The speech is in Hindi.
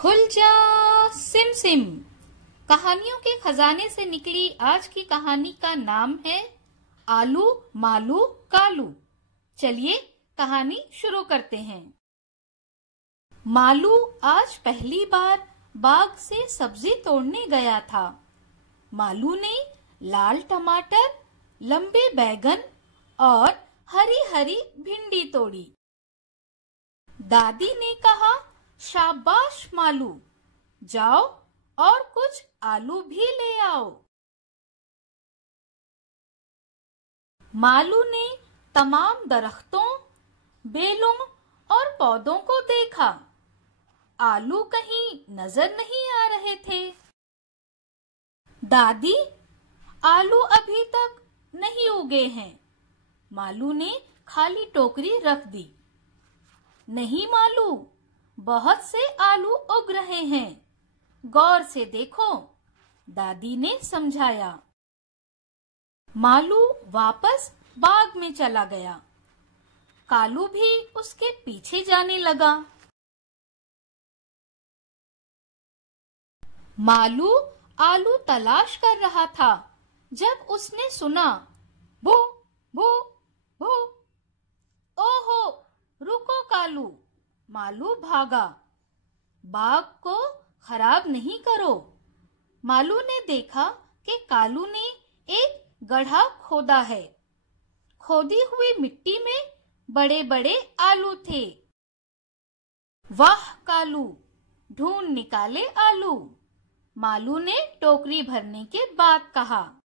खुल जा सिम सिम। कहानियों के खजाने से निकली आज की कहानी का नाम है आलू मालू कालू। चलिए कहानी शुरू करते हैं। मालू आज पहली बार बाग से सब्जी तोड़ने गया था। मालू ने लाल टमाटर, लंबे बैगन और हरी हरी भिंडी तोड़ी। दादी ने कहा, शाबाश मालू, जाओ और कुछ आलू भी ले आओ। मालू ने तमाम दरख्तों, बेलों और पौधों को देखा। आलू कहीं नजर नहीं आ रहे थे। दादी, आलू अभी तक नहीं उगे हैं। मालू ने खाली टोकरी रख दी। नहीं मालू, बहुत से आलू उग रहे हैं, गौर से देखो, दादी ने समझाया। मालू वापस बाग में चला गया। कालू भी उसके पीछे जाने लगा। मालू आलू तलाश कर रहा था जब उसने सुना भू भू भू। ओहो, रुको कालू, मालू भागा। बाग को खराब नहीं करो। मालू ने देखा कि कालू ने एक गड्ढा खोदा है। खोदी हुई मिट्टी में बड़े बड़े आलू थे। वाह कालू, ढूंढ निकाले आलू, मालू ने टोकरी भरने के बाद कहा।